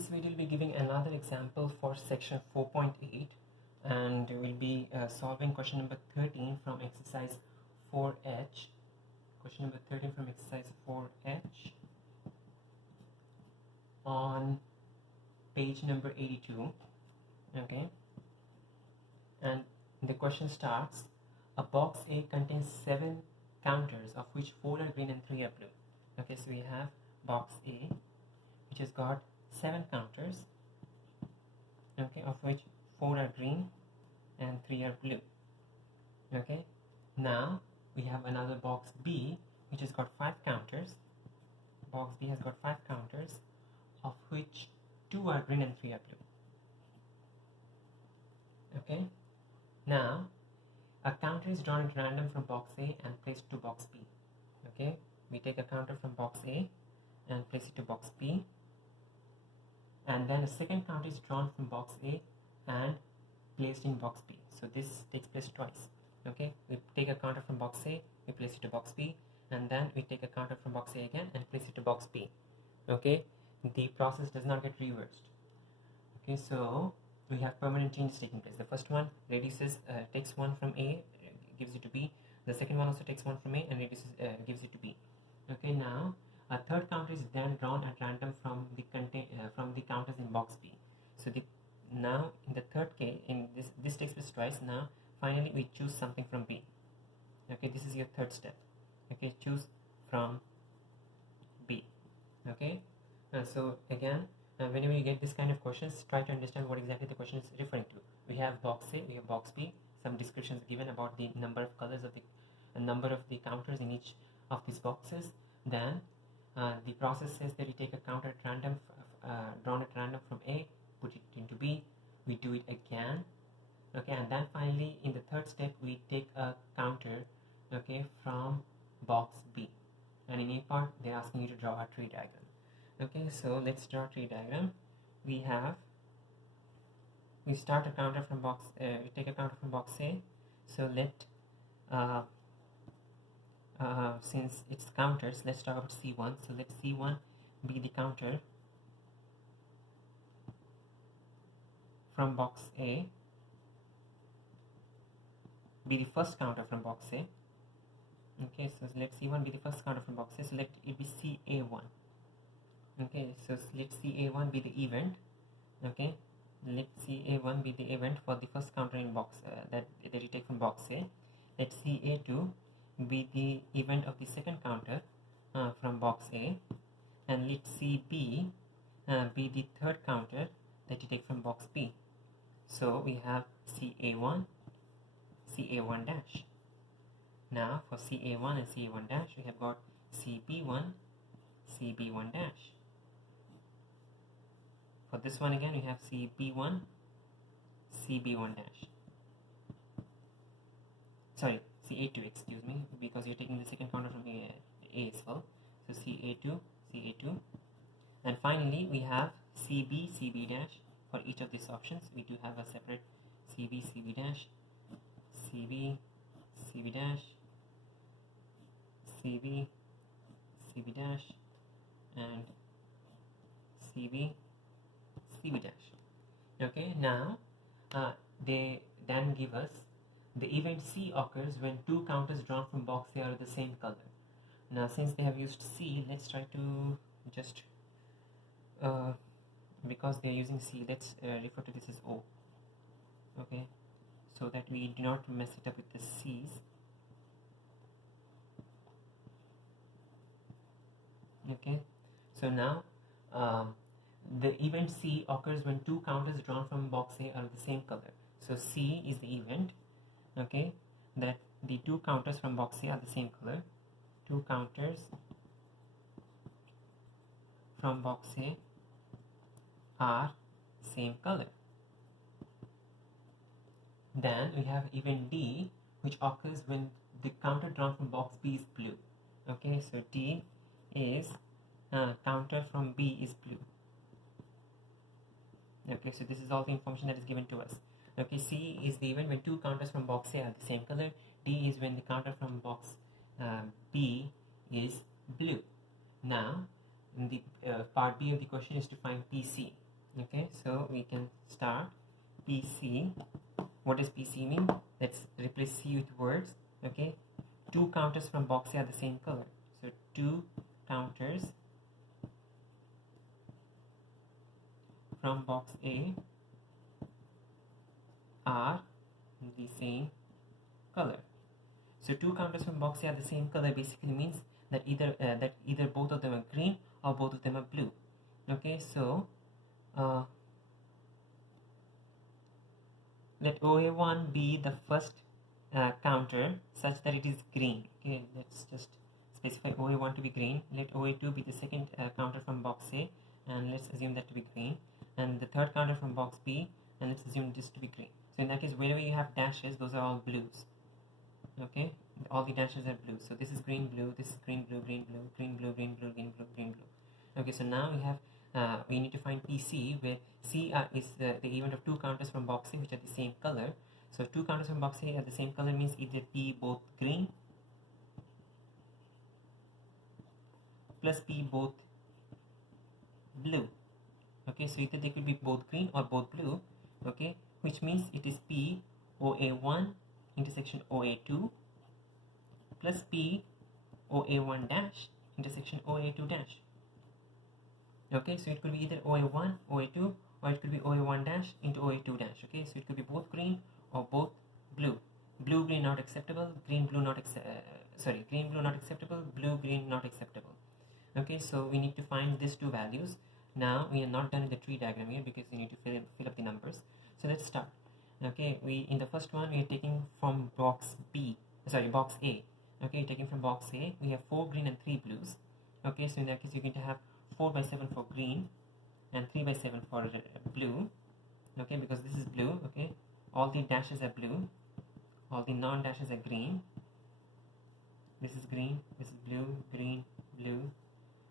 this video, we'll be giving another example for section 4.8, and we'll be solving question number 13 from exercise 4H. Question number 13 from exercise 4H on page number 82. Okay, and the question starts: a box A contains 7 counters, of which 4 are green and 3 are blue. Okay, so we have box A, which has got 7 counters, okay, of which 4 are green and 3 are blue. Okay, now we have another box B, which has got 5 counters. Box B has got 5 counters, of which 2 are green and 3 are blue. Okay, now a counter is drawn at random from box A and placed to box B. Okay, we take a counter from box A and place it to box B, and then a second counter is drawn from box A and placed in box B. So this takes place twice. Okay, we take a counter from box A, we place it to box B, and then we take a counter from box A again and place it to box B. Okay, the process does not get reversed. Okay, so we have permanent changes taking place. The first one reduces, takes 1 from A, gives it to B. The second one also takes 1 from A and reduces, gives it to B. Okay, now a third counter is then drawn at random from the counters in box B. So now in the third case, in this takes place twice. Now finally we choose something from B. Okay, this is your third step. Okay, choose from B. Okay, so again, whenever you get this kind of questions, try to understand what exactly the question is referring to. We have box A, we have box B, some descriptions given about the number of colors of the number of the counters in each of these boxes. Then the process says that we take a counter at random, drawn at random from A, put it into B, we do it again. Okay, and then finally in the third step we take a counter, okay, from box B, and in A part they're asking you to draw a tree diagram. Okay, so let's draw a tree diagram. We start a counter from box, we take a counter from box A. So since it's counters, let's talk about C1. So let C1 be the counter from box A, be the first counter from box A. Okay, so let C1 be the first counter from box A, so let it be CA1. Okay, so let CA1 be the event. Okay, let CA1 be the event for the first counter in box that you take from box A. Let CA2 be the event of the second counter from box A, and let CB be the third counter that you take from box B. So we have CA1, CA1 dash. Now for CA1 and CA1 dash, we have got CB1, CB1 dash. For this one again, we have CB1, CB1 dash. Sorry, CA2, excuse me, because you're taking the second counter from A as well. So CA2, CA2. And finally, we have CB, CB dash. For each of these options, we do have a separate CB, CB dash, CB, CB dash, CB, CB dash, and CB, CB dash. Okay, now they then give us the event C occurs when 2 counters drawn from box A are the same color. Now since they have used C, let's try to just because they are using C, let's refer to this as O. Okay, so that we do not mess it up with the C's. Okay, so now the event C occurs when 2 counters drawn from box A are the same color. So C is the event, okay, that the 2 counters from box A are the same color. 2 counters from box A are same color. Then we have event D, which occurs when the counter drawn from box B is blue. Okay, so D is counter from B is blue. Okay, so this is all the information that is given to us. Okay, C is the event when 2 counters from box A are the same color. D is when the counter from box B is blue. Now, in the part B of the question is to find PC. Okay, so we can start PC. What does PC mean? Let's replace C with words. Okay, two counters from box A are the same color. So two counters from box A are the same color. So two counters from box A are the same color basically means that either both of them are green or both of them are blue. Okay, so let OA1 be the first counter such that it is green. Okay, let's just specify OA1 to be green. Let OA2 be the second counter from box A, and let's assume that to be green. And the third counter from box B, and let's assume this to be green. So in that case, wherever you have dashes, those are all blues. Okay, all the dashes are blue. So this is green, blue. This is green, blue, green, blue, green, blue, green, blue, green, blue, green, blue. Okay, so now we have we need to find PC, where C is the event of two counters from box A which are the same color. So two counters from box A are the same color means either P both green plus P both blue. Okay, so either they could be both green or both blue. Okay, which means it is P OA1 intersection OA2 plus P OA1 dash intersection OA2 dash. Okay, so it could be either OA1, OA2, or it could be OA1 dash into OA2 dash. Okay, so it could be both green or both blue. Blue green not acceptable, green blue not green blue not acceptable, blue green not acceptable. Okay, so we need to find these two values. Now we are not done with the tree diagram here because we need to fill up the numbers. So let's start. Okay, we in the first one we are taking from box A. Okay, taking from box A, we have 4 green and 3 blues. Okay, so in that case you're going to have 4 by 7 for green and 3 by 7 for blue. Okay, because this is blue. Okay, all the dashes are blue, all the non-dashes are green. This is green, this is blue, green, blue,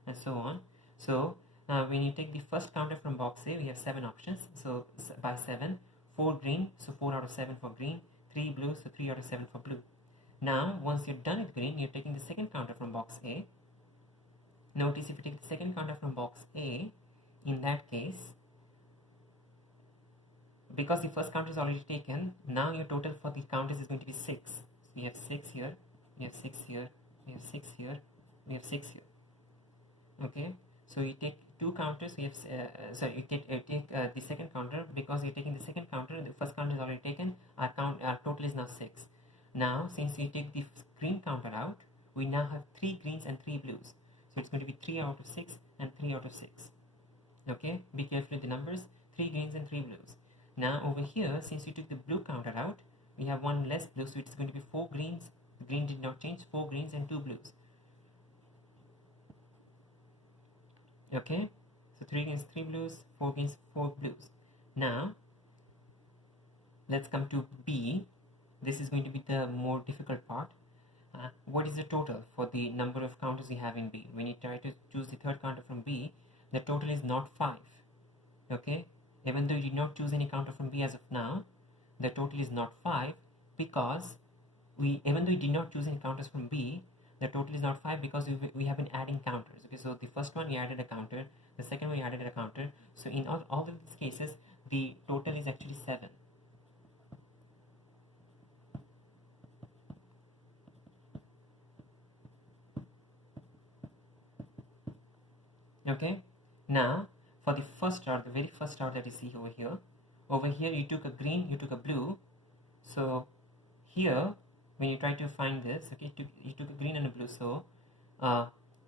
and so on. So when you take the first counter from box A, we have 7 options. So by 7, 4 green, so 4 out of 7 for green, 3 blue, so 3 out of 7 for blue. Now once you're done with green, you're taking the second counter from box A. Notice if you take the second counter from box A, in that case, because the first counter is already taken, now your total for the counters is going to be 6. So we have 6 here, we have 6 here, we have 6 here, we have 6 here. Okay, so you take two counters. We have you take the second counter. Because you're taking the second counter, the first counter is already taken. Our total is now 6. Now since we take the green counter out, we now have 3 greens and 3 blues. So it's going to be 3 out of 6 and 3 out of 6. Okay, be careful with the numbers. 3 greens and 3 blues. Now over here, since we took the blue counter out, we have 1 less blue, so it's going to be 4 greens. The green did not change. 4 greens and 2 blues. Okay, so 3 greens, 3 blues, 4 greens, 4 blues. Now let's come to B. This is going to be the more difficult part. What is the total for the number of counters we have in B? When you try to choose the third counter from B, the total is not 5. Okay, even though you did not choose any counter from B as of now, the total is not 5 because even though you did not choose any counters from B, the total is not 5 because we have been adding counters. Okay, so the first one we added a counter, the second one we added a counter. So in all of these cases, the total is actually 7. Okay, now for the first star, the very first star that you see over here you took a green, you took a blue. So here when you try to find this, okay, you took a green and a blue, so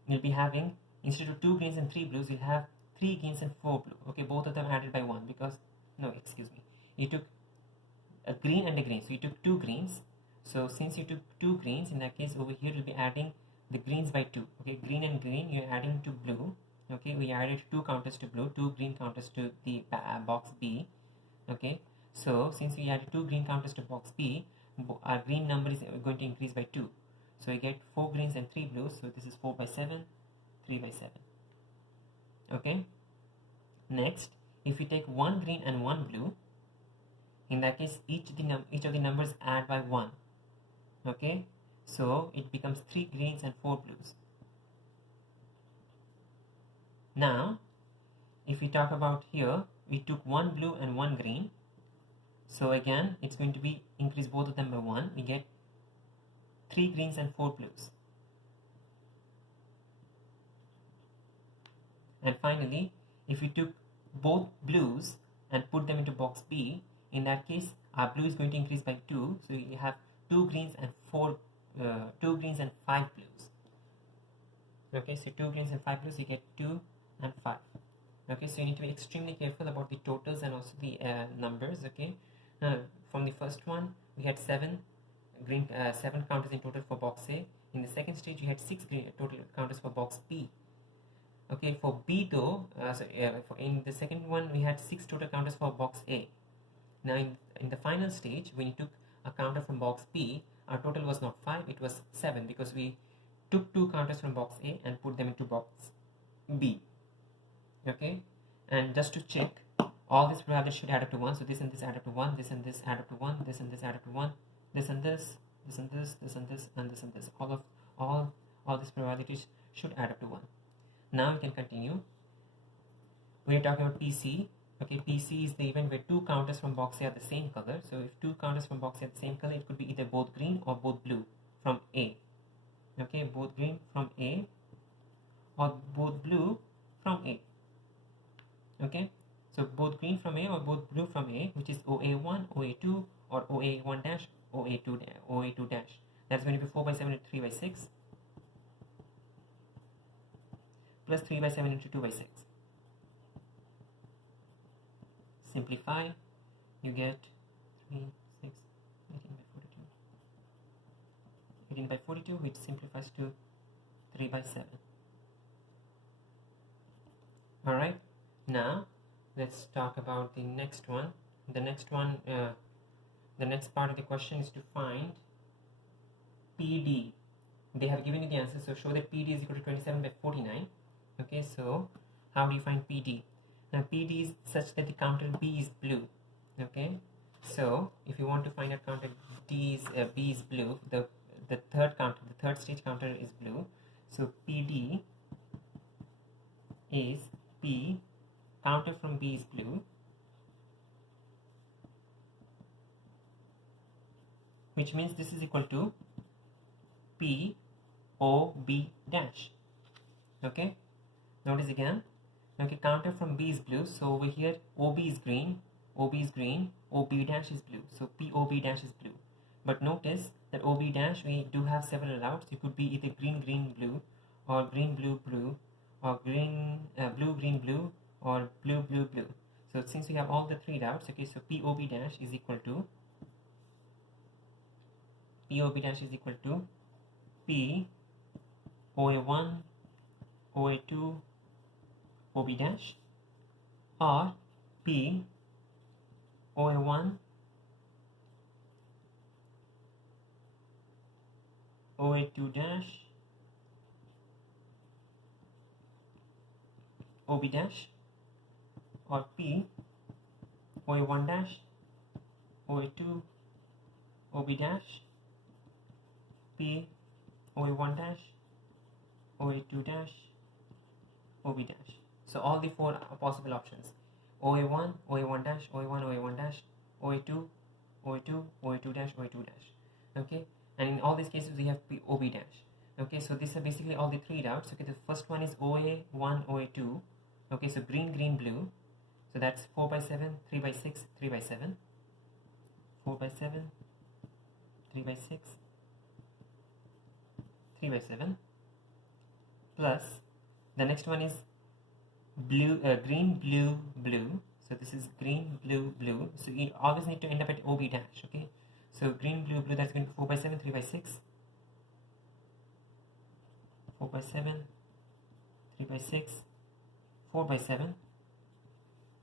you'll be having, instead of 2 greens and 3 blues, you'll have 3 greens and 4 blue. Okay, both of them added by 1 because, no, excuse me, you took a green and a green, so you took 2 greens. So since you took 2 greens, in that case over here you'll be adding the greens by 2. Okay, green and green you're adding to blue. Okay, we added 2 counters to blue, 2 green counters to the box B. Okay, so since we added 2 green counters to box B, our green number is going to increase by 2. So we get 4 greens and 3 blues. So this is 4 by 7, 3 by 7. Okay, next if we take 1 green and 1 blue, in that case each of the numbers add by 1. Okay, so it becomes 3 greens and 4 blues. Now if we talk about here, we took one blue and one green. So again, it's going to be increase both of them by 1. We get 3 greens and 4 blues. And finally, if we took both blues and put them into box B, in that case, our blue is going to increase by 2. So we have 2 greens and 2 greens and 5 blues. Okay, so 2 greens and 5 blues, you get 2 and 5. Okay, so you need to be extremely careful about the totals and also the numbers. Okay, from the first one, we had 7 counters in total for box A. In the second stage, you had 6 total counters for box B. Okay, for B though, in the second one, we had 6 total counters for box A. Now in the final stage, when you took a counter from box B, our total was not 5, it was 7, because we took 2 counters from box A and put them into box B. Okay, and just to check, all these probabilities should add up to 1. So this and this add up to 1, this and this add up to 1, this and this add up to 1, this and this, this and this, this and this, and this and this. All these probabilities should add up to 1. Now we can continue. We are talking about PC. Okay, PC is the event where 2 counters from box A are the same color. So if 2 counters from box A are the same color, it could be either both green or both blue from A. Okay, both green from A or both blue from A. Okay, so both green from A or both blue from A, which is OA1, OA2, or OA1 dash, OA2 dash. That's going to be 4 by 7 into 3 by 6 plus 3 by 7 into 2 by 6. Simplify, you get 3, 6, 18 by 42, which simplifies to 3 by 7. Alright, now let's talk about the next one. The next part of the question is to find PD. They have given you the answer, so show that PD is equal to 27 by 49. Okay, so how do you find PD? Now PD is such that the counter B is blue. Okay, so if you want to find out counter B is blue, the third stage counter is blue. So PD is P, counter from B is blue, which means this is equal to P O B dash. Okay, notice again. Okay, counter from B is blue, so over here OB is green, OB is green, OB dash is blue, so POB dash is blue. But notice that OB dash, we do have several routes. It could be either green green blue, or green blue blue, or green blue green blue, or blue blue blue. So since we have all the 3 routes, okay, so POB dash is equal to P OA1 OA2 OB dash, or P OA1 OA2 dash OB dash, or P OA1 dash OA2 OB dash, P OA1 dash OA2 dash OB dash. So all the 4 possible options: OA1, OA1 dash, OA1, OA1 dash, OA2, OA2, OA2 dash, OA2 dash. Okay, and in all these cases we have OB dash. Okay, so these are basically all the 3 routes. Okay, the first one is OA1, OA2. Okay, so green, green, blue. So that's 4 by 7, 3 by 6, 3 by 7. 4 by 7, 3 by 6, 3 by 7. Plus the next one is blue, green, blue, blue. So this is green, blue, blue. So you always need to end up at OB dash. Okay, so green, blue, blue, that's going to be 4 by 7, 3 by 6, 4 by 7, 3 by 6, 4 by 7.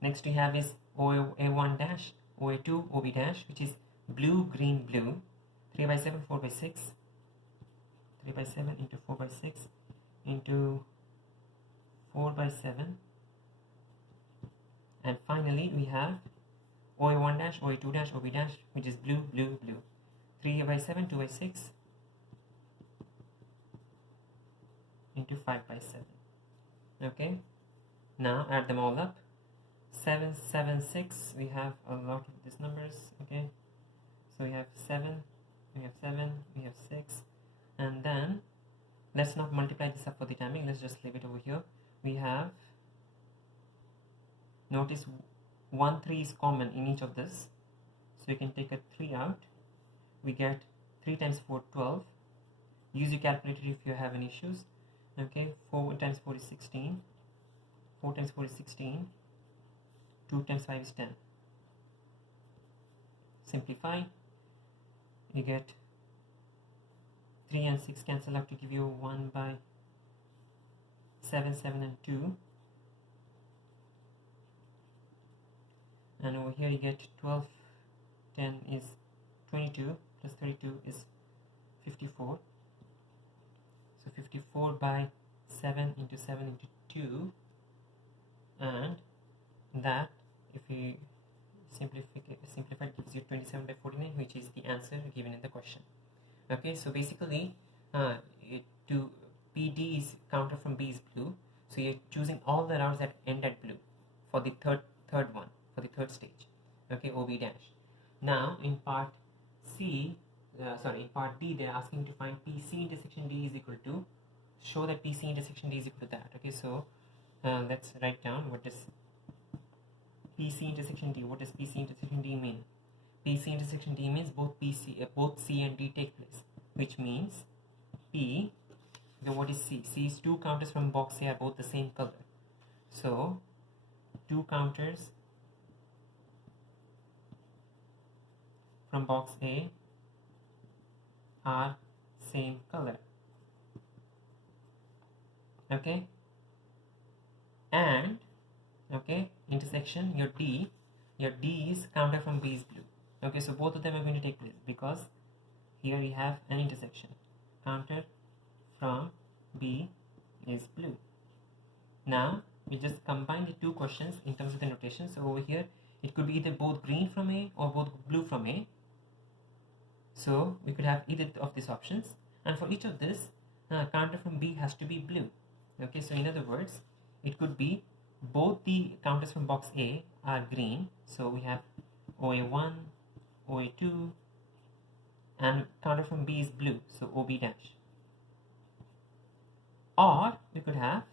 Next we have is OA1 dash, OA2, OB dash, which is blue, green, blue. 3 by 7, 4 by 6, 3 by 7 into 4 by 6 into 4 by 7. And finally we have OA1 dash, OA2 dash, OB dash, which is blue, blue, blue. 3 by 7, 2 by 6 into 5 by 7. Okay, now add them all up. 7, 7, 6. We have a lot of these numbers. Okay, so we have 7, we have 7, we have 6, and then let's not multiply this up for the timing. Let's just leave it over here. We have, notice 1, 3 is common in each of this, so you can take a 3 out. We get 3 times 4, 12. Use your calculator if you have any issues. Okay, 4 times 4 is 16. 4 times 4 is 16. 2 times 5 is 10. Simplify. You get 3 and 6 cancel out to give you 1 by 7, 7 and 2. And over here you get 12, 10 is 22, plus 32 is 54. So 54 by 7 into 7 into 2, and that, if you simplify, it gives you 27 by 49, which is the answer given in the question. Okay, so basically to PD is counter from B is blue, so you're choosing all the routes that end at blue for the third one, for the third stage. Okay, OB dash. Now in part C, in part D, they're asking to find PC intersection D is equal to, show that PC intersection D is equal to that. Okay, so let's write down what is PC intersection D. What does PC intersection D mean? PC intersection D means both C and D take place, which means P. Then what is C? C is 2 counters from box A are both the same color. So 2 counters from box A are same color. Okay, and okay, intersection, your D is counter from B is blue. Okay, so both of them are going to take place because here we have an intersection. Counter from B is blue. Now we just combine the two questions in terms of the notation. So over here it could be either both green from A or both blue from A. So we could have either of these options, and for each of this, counter from B has to be blue. Okay, so in other words, it could be both the counters from box A are green, so we have OA1, OA2, and counter from B is blue, so OB dash. Or we could have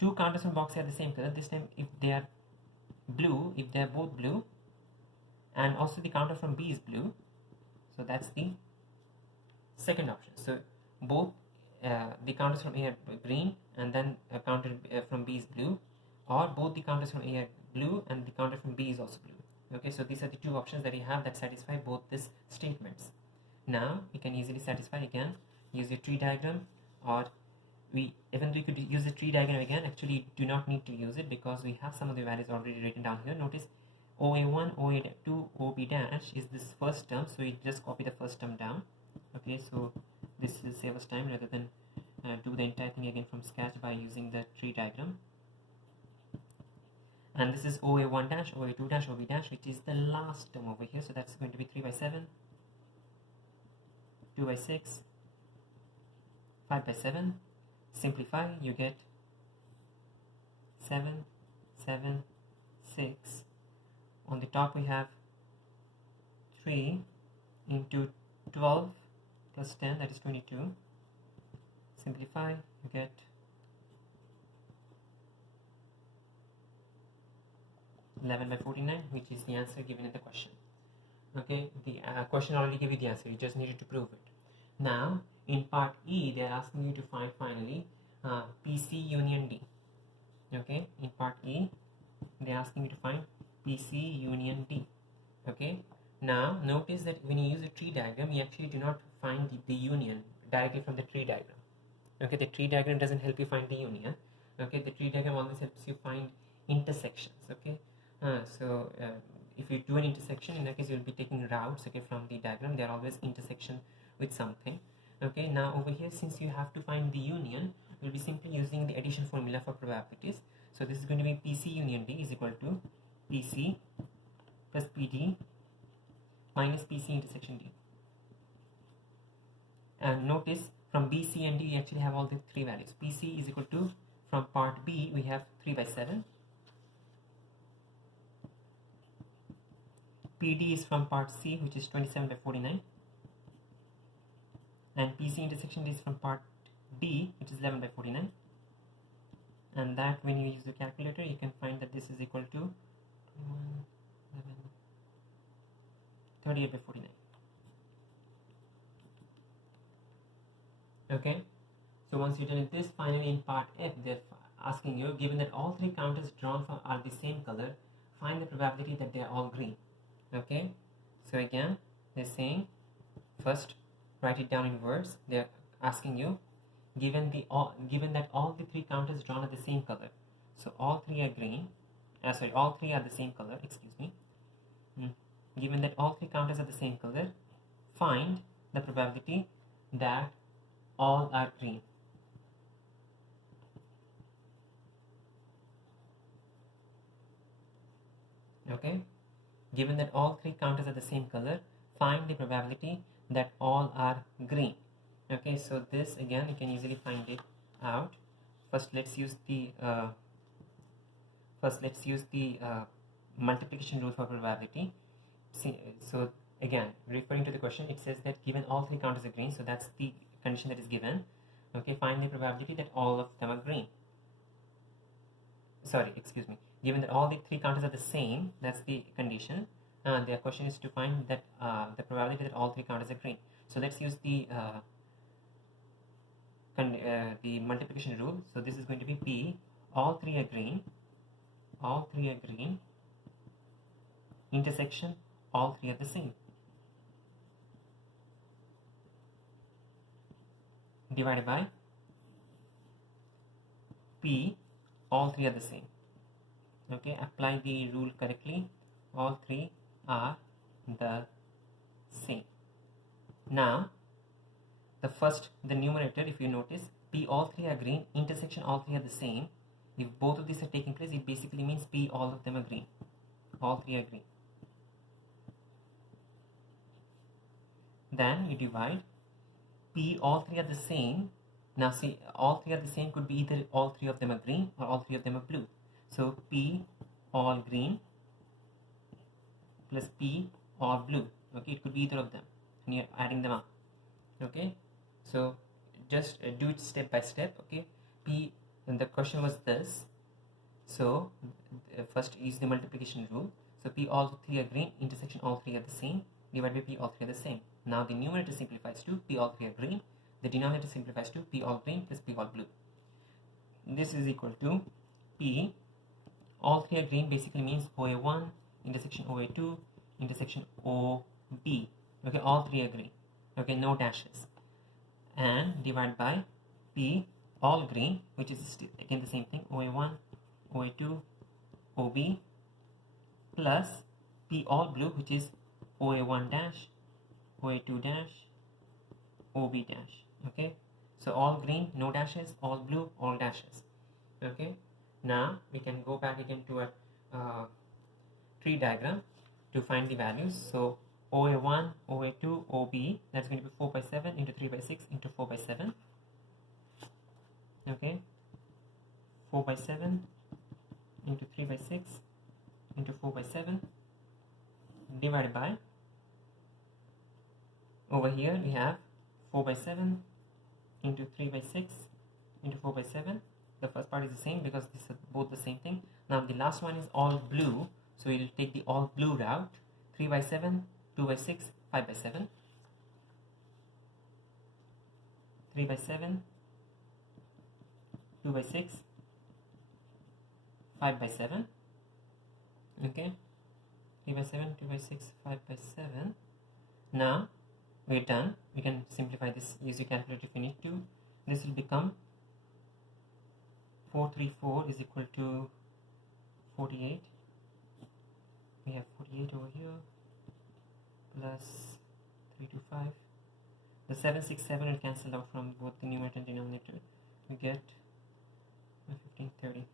2 counters from box A are the same color. This time, if they are blue, if they are both blue, and also the counter from B is blue, so that's the second option. So both the counters from A are green, and then a counter from B is blue, or both the counters from A are blue and the counter from B is also blue. Okay, so these are the two options that you have that satisfy both these statements. Now you can easily satisfy again. Use your tree diagram, or even though you could use the tree diagram again, actually do not need to use it because we have some of the values already written down here. Notice OA1, OA2, OB dash is this first term, so you just copy the first term down. Okay, so this will save us time rather than do the entire thing again from scratch by using the tree diagram. And this is OA1 dash, OA2 dash, OB dash, which is the last term over here. So that's going to be 3 by 7, 2 by 6, 5 by 7. Simplify, you get 7, 7, 6. On the top we have 3 into 12 plus 10, that is 22. Simplify, you get 11 by 49, which is the answer given in the question. Okay, the question already gave you the answer, you just needed to prove it. Now in part E, they are asking you to find finally PC union D. Okay, in part E, they are asking you to find PC union D. Okay, now notice that when you use a tree diagram, you actually do not find the union directly from the tree diagram. Okay, the tree diagram doesn't help you find the union. Okay, the tree diagram always helps you find intersections. Okay, if you do an intersection, in that case you'll be taking routes, okay, from the diagram. They're always intersection with something. Okay, now over here, since you have to find the union, we'll be simply using the addition formula for probabilities. So this is going to be PC union D is equal to PC plus PD minus PC intersection D. And notice from B, C and D we actually have all the three values. PC is equal to, from part B we have 3 by 7, PD is from part C, which is 27 by 49, and PC intersection is from part D, which is 11 by 49, and that when you use the calculator you can find that this is equal to 21, 11, 38 by 49. Okay, so once you're done with this, finally in part F they're asking you, given that all three counters drawn from are the same color, find the probability that they are all green. Okay, so again they're saying, first write it down in words. They're asking you, given that all the three counters drawn are the same color, so all three are green, all three are the same color, excuse me. Given that all three counters are the same color, find the probability that all are green. Okay, given that all three counters are the same color, find the probability that all are green. Okay, so this again you can easily find it out. First let's use the multiplication rule for probability. So again, referring to the question, it says that given all three counters are green, so that's the condition that is given. Okay, find the probability that all of them are green. Sorry, excuse me. Given that all the three counters are the same, that's the condition. The question is to find that the probability that all three counters are green. So let's use the multiplication rule. So this is going to be P, all three are green, intersection, all three are the same, divided by P, all three are the same. Okay, apply the rule correctly, all three are the same. Now the numerator, if you notice, P all three are green, intersection all three are the same. If both of these are taking place, it basically means P all of them are green, all three are green. Then you divide P all three are the same. Now see, all three are the same could be either all three of them are green or all three of them are blue. So P all green plus P all blue. Okay, it could be either of them and you're adding them up. Okay, so just do it step by step. Okay, P, and the question was this, so first use the multiplication rule. So P all three are green, intersection all three are the same, divided by P all three are the same. Now the numerator simplifies to P all three are green, the denominator simplifies to P all green plus P all blue. This is equal to P all three are green basically means OA1 intersection OA2 intersection OB. Okay, all three are green. Okay, no dashes, and divide by P all green, which is still again the same thing, OA1 OA2 OB, plus P all blue, which is OA1 dash OA2 dash OB dash. Okay, so all green, no dashes, all blue, all dashes. Okay, now we can go back again to a tree diagram to find the values. So OA1, OA2, OB, that's going to be 4 by 7 into 3 by 6 into 4 by 7. Okay, 4 by 7 into 3 by 6 into 4 by 7 divided by, over here we have 4 by 7 into 3 by 6 into 4 by 7. The first part is the same because these are both the same thing. Now the last one is all blue, so we'll take the all blue route. 3 by 7, 2 by 6, 5 by 7, 3 by 7, 2 by 6, 5 by 7. Okay, 3 by 7, 2 by 6, 5 by 7. Now we're done. We can simplify this. Use your calculator if you need to. This will become 434 is equal to 48. We have 48 over here plus 325. The 767 will cancel out from both the numerator and denominator. We get 1530.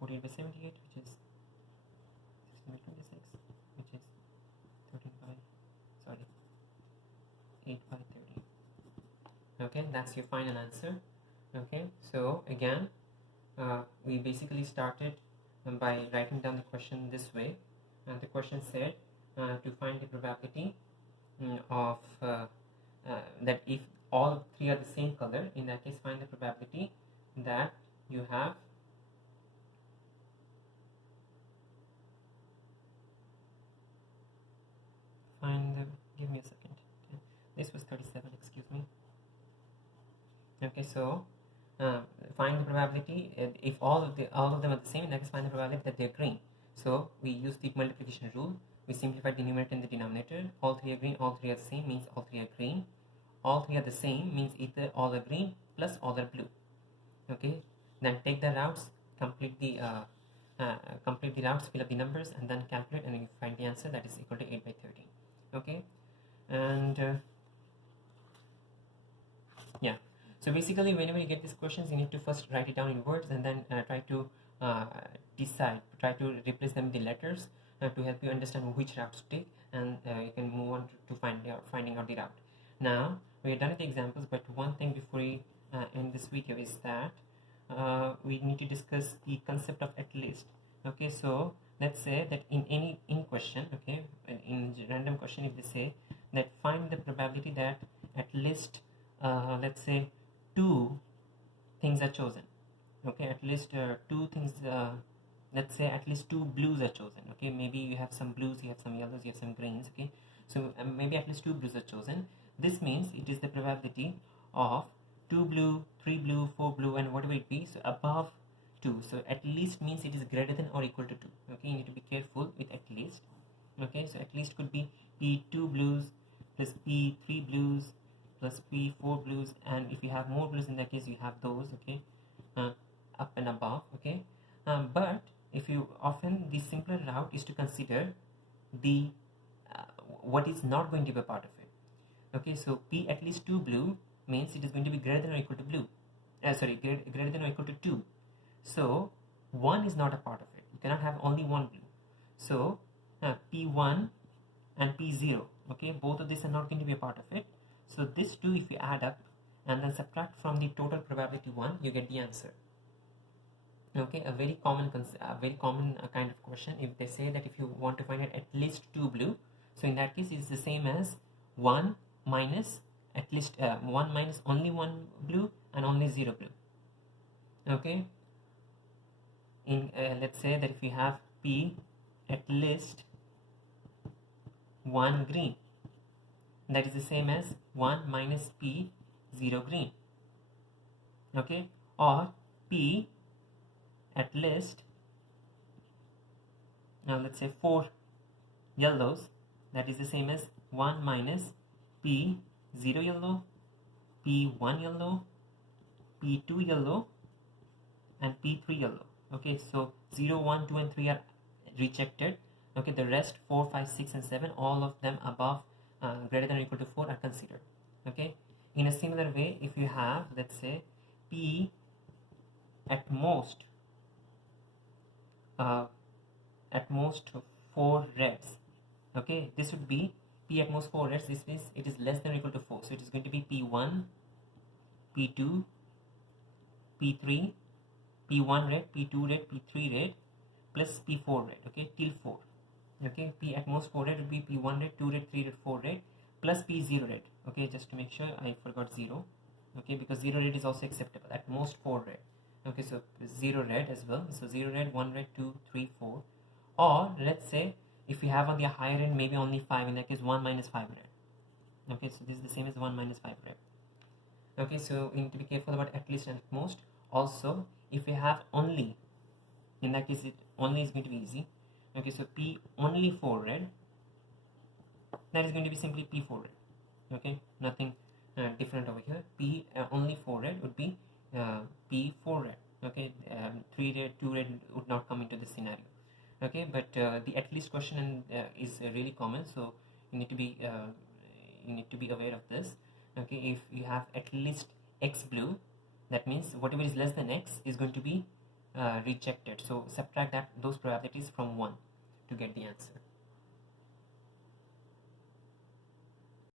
48 by 78, which is 16 by 26, which is 13 by, sorry, 8 by 30. Okay, that's your final answer. Okay, so again, we basically started by writing down the question this way. and the question said to find the probability of that if all three are the same color, in that case find the probability that you have give me a second. This was 37, excuse me. Okay, so find the probability if all of them are the same, in that case find the probability that they're green. So we use the multiplication rule. We simplified the numerator and the denominator. All three are green, all three are the same means all three are green. All three are the same means either all are green plus all are blue. Okay, then take the routes, complete the routes, fill up the numbers, and then calculate, and you find the answer that is equal to 8 by 13. Okay, and yeah, so basically whenever you get these questions, you need to first write it down in words, and then try to try to replace them with the letters to help you understand which route to take, and you can move on to finding out the route. Now we are done with the examples, but one thing before we end this video is that we need to discuss the concept of at least. Okay, so let's say that in question, okay, in random question, if they say that find the probability that at least let's say 2 things are chosen. Okay, at least 2 things, let's say at least 2 blues are chosen. Okay, maybe you have some blues, you have some yellows, you have some greens. Okay, so maybe at least 2 blues are chosen. This means it is the probability of 2 blue, 3 blue, 4 blue, and whatever it be, so above 2. So at least means it is greater than or equal to 2. Okay, you need to be careful with at least. Okay, so at least could be P2 blues plus P3 blues plus P4 blues, and if you have more blues, in that case you have those. Okay, up and above. Okay, but if you often, the simpler route is to consider the what is not going to be a part of it. Okay, so P at least 2 blue means it is going to be greater than or equal to blue. Greater than or equal to 2. So 1 is not a part of it. You cannot have only one blue. So P1 and P0, okay, both of these are not going to be a part of it. So this 2, if you add up and then subtract from the total probability 1, you get the answer. Okay, a very common kind of question. If they say that if you want to find at least 2 blue, so in that case it's the same as 1 minus at least 1 minus only 1 blue and only 0 blue. Okay, in let's say that if you have P at least 1 green, that is the same as 1 minus P 0 green. Okay, or P at least, now let's say 4 yellows, that is the same as 1 minus P 0 yellow, P1 yellow, P2 yellow, and P3 yellow. Okay, so 0, 1, 2 and 3 are rejected. Okay, the rest 4, 5, 6 and 7, all of them above greater than or equal to 4 are considered. Okay, in a similar way, if you have, let's say, P at most 4 reds, okay, this would be P at most 4 reds. This means it is less than or equal to 4, so it is going to be P1, P2, P3, P1 red, P2 red, P3 red, plus P4 red. Okay, till 4. Okay, P at most 4 red would be P1 red, 2 red, 3 red, 4 red, plus P0 red. Okay, just to make sure I forgot 0. Okay, because 0 red is also acceptable. At most 4 red. Okay, so 0 red as well. So 0 red, 1 red, 2, 3, 4. Or let's say if you have on the higher end maybe only 5, in that case 1 minus 5 red. Okay, so this is the same as 1 minus 5 red. Okay, so you need to be careful about at least and at most. Also, if you have only, in that case it only is going to be easy. Okay, so P only 4 red, that is going to be simply P4 red. Okay, nothing different over here. P only 4 red would be P4 red. Okay, 3 red, 2 red would not come into this scenario. Okay, but the at least question is really common, so you need to be aware of this. Okay, if you have at least X blue, that means whatever is less than X is going to be rejected. So subtract those probabilities from 1 to get the answer.